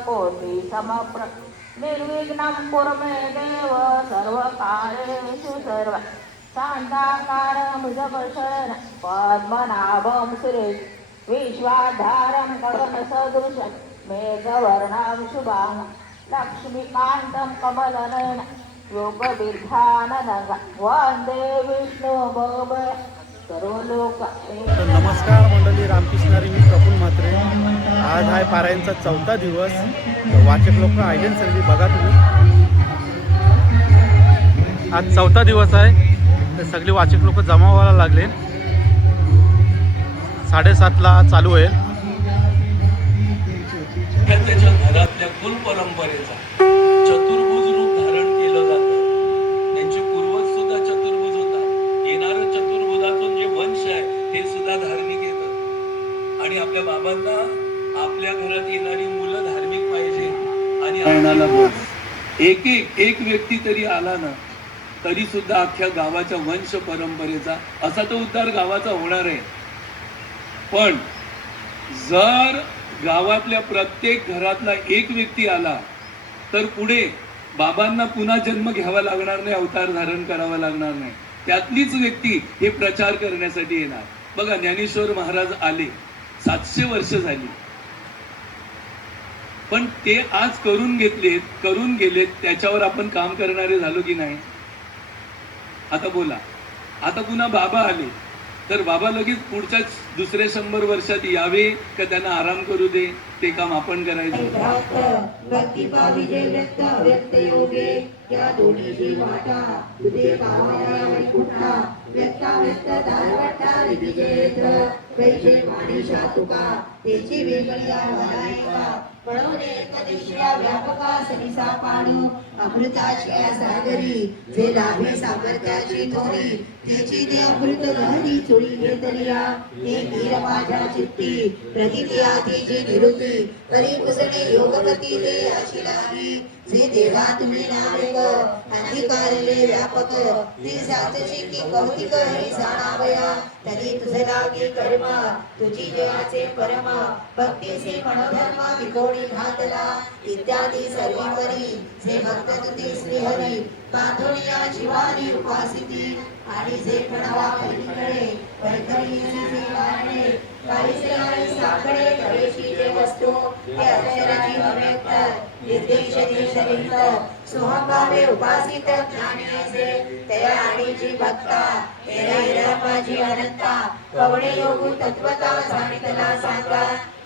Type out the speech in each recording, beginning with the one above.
कोटी समप्र निर्विघ्नं कुरु मे देव सर्वकार्येषु सर्व शान्ताकारं भुजगशयनं पद्मनाभं सुरेश विश्वाधारं गगनसदृशं मेघवर्णं शुभांगं लक्ष्मीकान्तं कमलनयनं योगविधाननगं वन्दे विष्णुभवभय सर्वलोक। नमस्कार मंडळी, रामकृष्ण हरी, मी प्रफुल्ल म्हात्रे। आज आहे पारायणचा 4था दिवस। वाचक लोक आयलेन सगळी बघा तुम्ही, आज 4था दिवस आहे तर सगळी वाचक लोक जमा व्हायला लागले। 7:30ला चालू होईल। त्याच्या घरातल्या कुल परंपरेचा चतुर्भुज रूप धारण केलं जातं। त्यांचे पूर्वज सुद्धा चतुर्भुज होता। येणारं चतुर्भुजातून जे वंश आहे हे सुद्धा धार्मिक येतं। आणि आपल्या बाबांना आपल्या घरात येणारी मुलं धार्मिक पाहिजे। आणि आणायला बस एक व्यक्ती तरी आला ना तरी सुद्धा अख्ख्या गावाच्या वंश परंपरेचा असा तो उद्धार गावाचा होणार आहे। पण जर गावातल्या प्रत्येक घरातला एक व्यक्ती आला तर पुढे बाबांना पुन्हा जन्म घ्यावा लागणार नाही, अवतार धारण करावा लागणार नाही। त्यातलीच व्यक्ती हे प्रचार करण्यासाठी येणार। बघा, ज्ञानेश्वर महाराज आले, 700 वर्ष झाली, पण ते आज करून गेलेत, त्याच्यावर आपण काम करणारे झालो की नाही? आता बोला, आता पुन्हा बाबा आले तर बाबा लगेच पुढच्या दुसऱ्या 100 वर्षात यावे का त्यांना आराम करू दे? ते काम आपण करायचं। म्हणून एक दिशा व्यापका सनिसा पाणू अमृताची सागरी जे लाभे सामर्थ्याची थोरी त्याची ते अमृत लहरी चोळी घेतलिया ते वीर माझ्या चित्ती प्रगती आधी जी निरुती करी पुसणे योगपती ते अशी लावी जे देवा तुम्ही नावेक अधिकारले व्यापक ते सातशी की कौतिक हे जाणावया तरी तुझे लागे कर्म तुझी जयाचे परम भक्तीचे मनोधर्म विकोणी घातला इत्यादी सर्वीवरी जे भक्त तुझे श्रीहरी बांधुनिया जीवानी उपासिती आणि जे प्रणवा पलीकडे वैखरीचे जे कारणे काहीसे आणि साखळे कळेशी जे वस्तू ते अक्षराची अव्यक्त निर्देश देशरित सोहंभावे उपासित ज्ञानीचे तया आणि जी भक्ता तेरा हिरा माझी अनंता कवडे योगू तत्वता जाणितला सांगा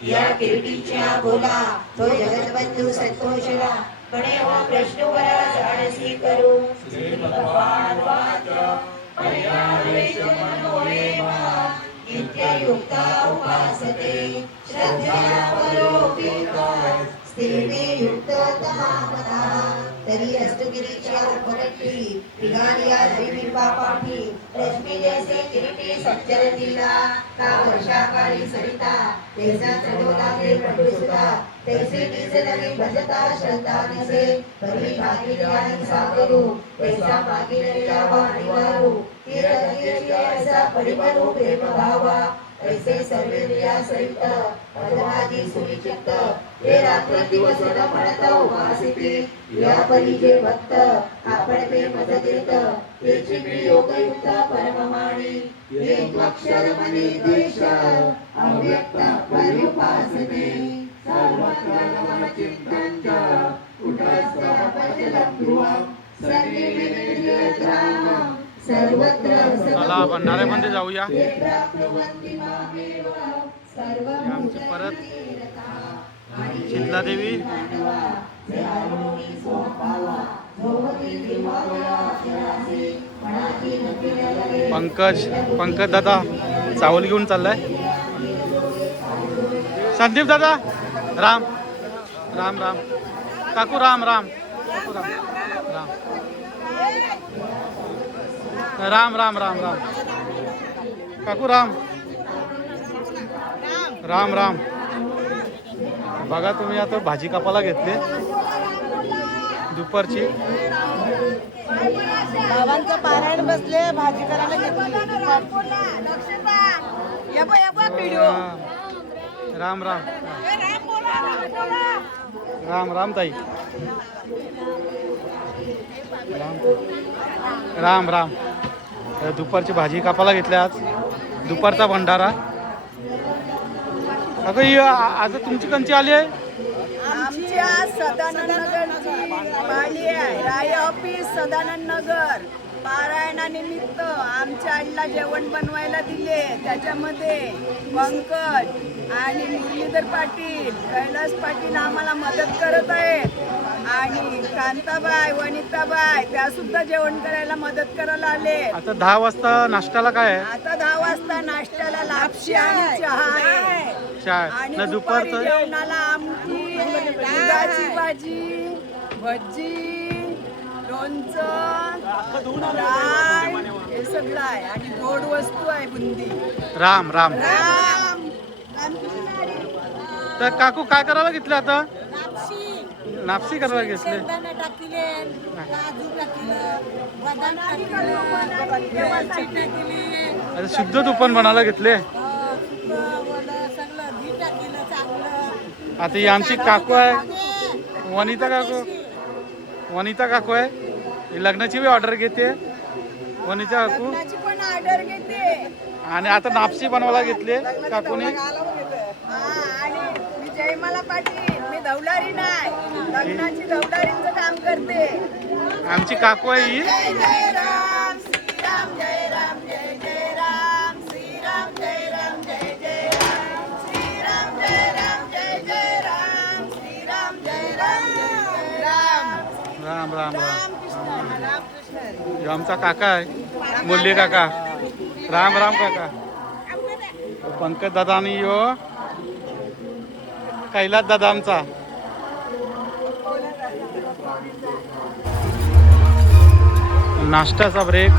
या किरीटीच्या बोला तो जगतबंधू संतोषला कडे हो प्रश्नवरा जाणसी करू श्री भगवान वाच पर्यावेश मनोळे मा नित्ययुक्ता उपासते श्रद्धया परोपिता स्थिरते युक्त तमामना तरी अष्टगिरीच्या उपरती पिघालिया धरिबिंबा पाठी रश्मी जैसे किरीटी संचरतीला का वर्षाकाळी सरिता तैसा चढो लागे पंडुसुधा तैसे निज लगे भजता श्रद्धा दिसे परी भागिले सागरू तैसा भागिलेला वाणीवारू तीरगीची असा परिमरू प्रेम भावा ऐसे सर्वेरिया सहित अधमाजी सुनिचित्त हे रात्र दिवस न म्हणत उपासिती या परिजे भक्त आपण ते मज देत तेची मी योगयुक्त परममाणी एक अक्षर मनी देश अव्यक्त पर्युपासने सर्वत्र नमचिंतन उठस्थ अपचलं ध्रुवं सर्वे चला भंडाऱ्यामध्ये जाऊया। आमची परत शीतलादेवी, पंकज दादा चावल घेऊन चाललाय। संदीप दादा राम राम राम काकू राम राम काकू राम राम राम राम राम काकू राम राम राम बघा तुम्ही आता भाजी कापायला घेतली दुपारची. बाबांचं पारायण बसले भाजी करायला घेतली. राम राम राम राम ताई. राम राम. दुपारची भाजी कापायला घेतली आज दुपारचा भंडारा. अगं ही आज तुमची कंची आली आहे. आमची आज सदानंद नगरची पाली आहे. राय ऑफिस सदानंद नगर. पारायणानिमित्त आमच्या आईला जेवण बनवायला दिले. त्याच्यामध्ये पंकज आणि मुरलीधर पाटील, कैलास पाटील आम्हाला मदत करत आहेत. आणि कांताबाई, वनिताबाई त्या सुद्धा जेवण करायला मदत करायला आले. आता 10 वाजता नाश्त्याला काय आहे. आता 10 वाजता नाश्त्याला लापशी आणि चहा आहे. चाय आणि ना दुपारी दुपारचं जेवणाला आमटी, दुधाची भाजी, भजी, लोणचं, डाळ हे सगळं आहे. आणि गोड वस्तू आहे बुंदी. राम राम. राम तर काकू काय करायला घेतलं आता. नापसी करायला घेतले. टाकले, काजू टाकलं, बदाम टाकलं, टाकली, आता शुद्ध तुपण बनायला घेतले. सगळं घी टाकलं चांगलं. आता ही आमची काकू आहे वनिता काकू. वनिता काकू आहे ही लग्नाची बी ऑर्डर घेते. वनिता काकू लग्नाची पण ऑर्डर घेते. आणि आता नापसी बनवायला घेतले काकूने. आणि मी जयमाला पाटील, मी धवलारी नाही, लग्नाची धवलारीचं काम करते. आमची काकू आहे ही. जय जय राम श्रीराम, जय राम जय जय राम श्रीराम, जय राम जय जय राम श्रीराम, जय राम जय जय राम श्रीराम, जय राम जय जय राम. राम राम राम. रामकृष्ण रामकृष्ण. ह्यो आमचा काका आहे मुरली काका. राम राम काका. पंकज दादा आणि यो कैलास दादा आमचा. नाश्त्याचा ब्रेक.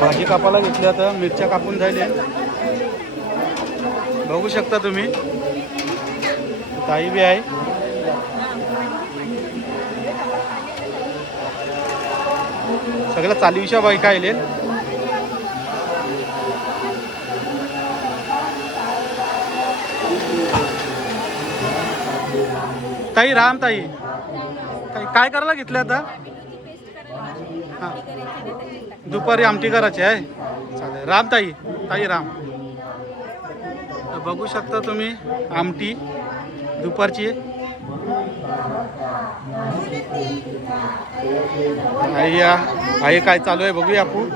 भाजी कापायला घेतली. आता मिरच्या कापून झाल्या बघू शकता तुम्ही. ताई बी आहे. सगळ्या चालवीच्या बायका आले. ताई राम ताई. ताई काय करायला घेतलं आता. हां दुपारी आमटी करायची आहे. चालेल. राम ताई. ताई राम. तर बघू शकता तुम्ही आमटी दुपारची. आई आई काय चालू आहे बघूया आपण.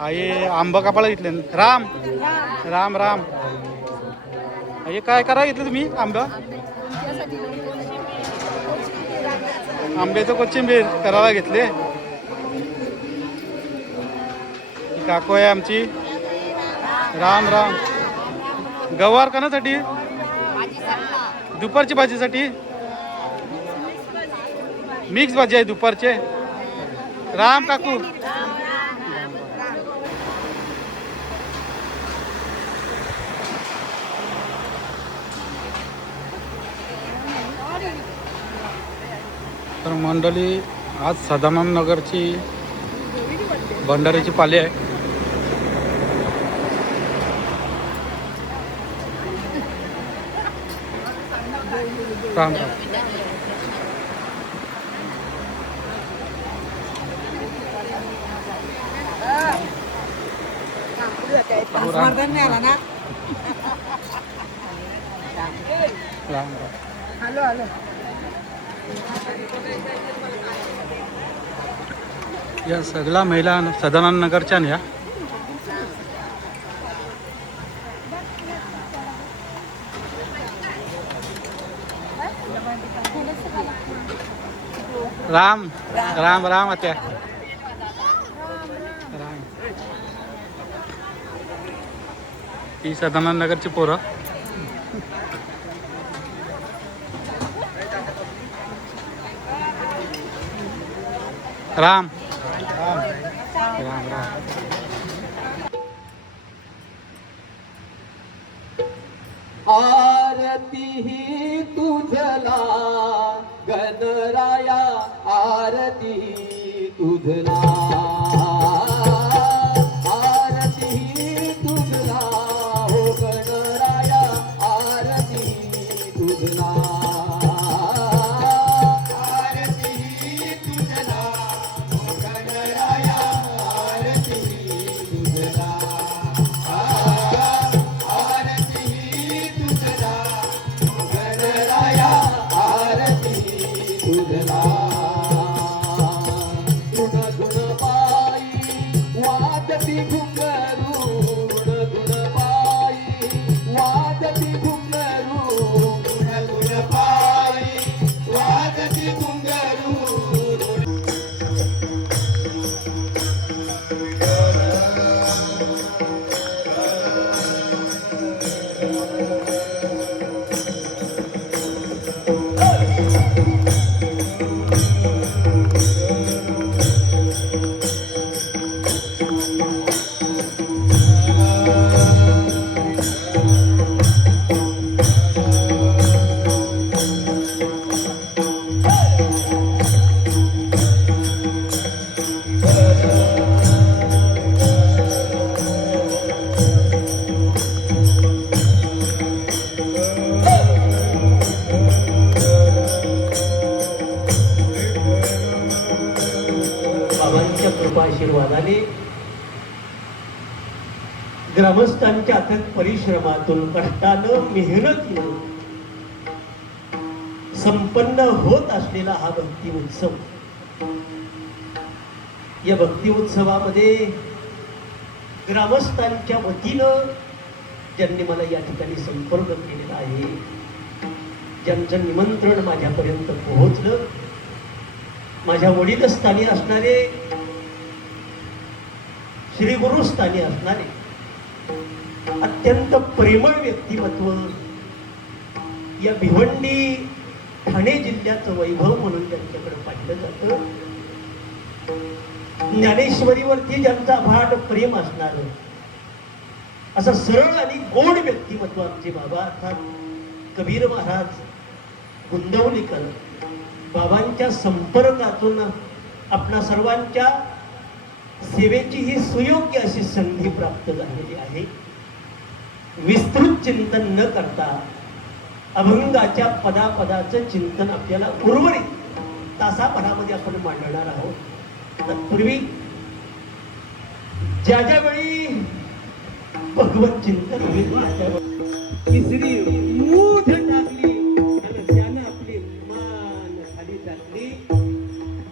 आई आंबा कापायला घेतले. राम राम राम. आई काय करायला घेतलं तुम्ही आंबा. आंब्याचं कोथिंबीर करायला घेतले. काकू आहे आमची. राम राम. गवार कोणासाठी. दुपारची भाजीसाठी. मिक्स भाजी आहे दुपारचे. राम काकू. तर मंडळी आज सदानंद नगरची भंडाऱ्याची पाली आहे. राम राम. पाच वर्धांनी आला ना. राम आलो आलो. या सगळ्या महिला सदानंद नगरच्या या राम राम राम आत्या राम. ही सदानंद नगरची पोरं. राम राम राम. आरती ही तुझला गणराया, आरती तुझला, आरती ही तुझला हो गणराया, आरती तुझला, आरती ही तुझला हो गणराया, आरती तुझला, आरती तुझला गणराया, आरती तुझला. गुण गुण पायी वाजती घुंगरू, गुण गुण पायी वाजती घुंगरू, गुण गुण पायी वाजती घुंगरू. बाबांच्या कृपाशीर्वादाने ग्रामस्थांच्या अथक परिश्रमातून, कष्टानं, मेहनतीनं संपन्न होत असलेला हा भक्ती उत्सव. या भक्ती उत्सवामध्ये ग्रामस्थांच्या वतीनं ज्यांनी मला या ठिकाणी संपर्क केलेला आहे, ज्यांचं निमंत्रण माझ्यापर्यंत पोहोचलं, माझ्या वडीलस्थानी असणारे, श्री गुरुस्थानी असणारे अत्यंत प्रेमळ व्यक्तिमत्व, या भिवंडी ठाणे जिल्ह्याचं वैभव म्हणून त्यांच्याकडे पाहिलं जातं. ज्ञानेश्वरीवरती ज्यांचा अफाट प्रेम असणार, असं सरळ आणि गोड व्यक्तिमत्व आमचे बाबा अर्थात कबीर महाराज गुंदवलीकर. बाबांच्या संपर्कातून आपणा सर्वांच्या सेवेची ही सुयोग्य अशी संधी प्राप्त झालेली आहे. विस्तृत चिंतन न करता अभंगाच्या पदापदाचं चिंतन आपल्याला उर्वरित तासाभरामध्ये आपण मांडणार आहोत. तत्पूर्वी ज्या ज्या वेळी भगवत चिंतन होईल, तिसरी मूठ टाकली आणि त्यानं आपली मान खाली टाकली,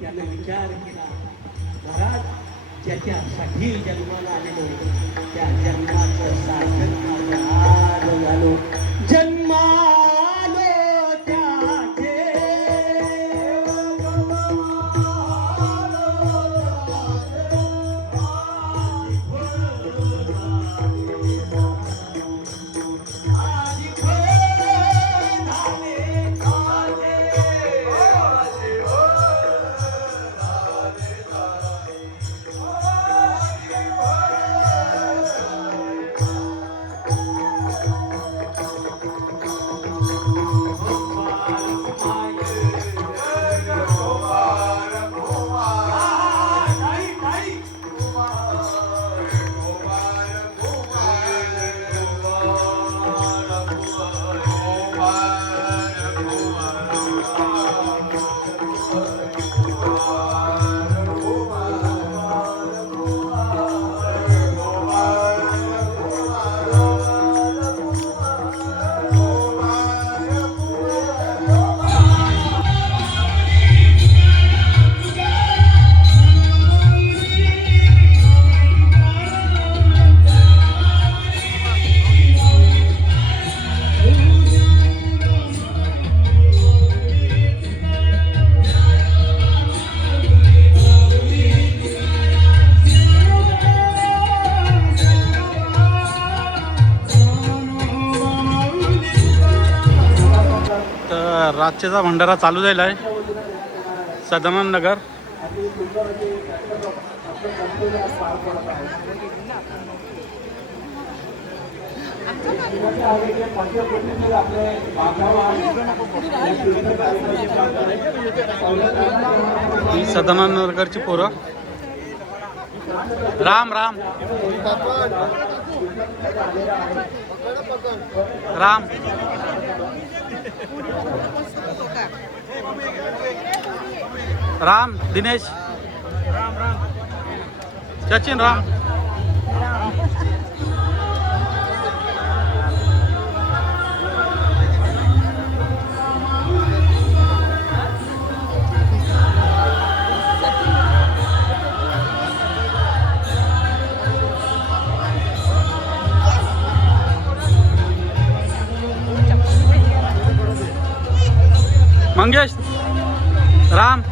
त्यानं विचार केला, महाराज ज्याच्यासाठी जन्माला आलेलो त्या जन्माचं सार्थक आज झालो. जन्मालो त्याचे तर रातच्याचा भंडारा चालू झाला आहे सदानंद नगर. ही सदानंद नगरची पोरं. राम राम राम राम दिनेश सचिन राम. मंगेश राम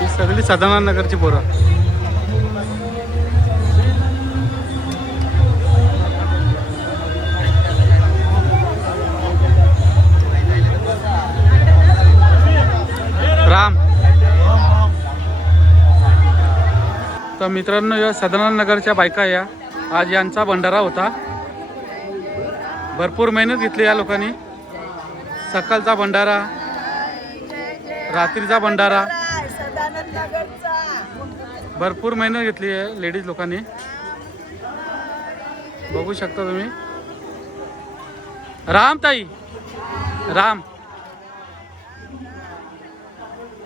ही सगळी सदानंद नगरची पोरं. राम. तर मित्रांनो या सदानंद नगरच्या बायका या आज यांचा भंडारा होता. भरपूर मेहनत घेतली या लोकांनी. सकाळचा भंडारा, रात्रीचा भंडारा, सदानंद नगरचा भरपूर मेहनत घेतली आहे लेडीज लोकांनी. बघू शकता तुम्ही. राम ताई राम.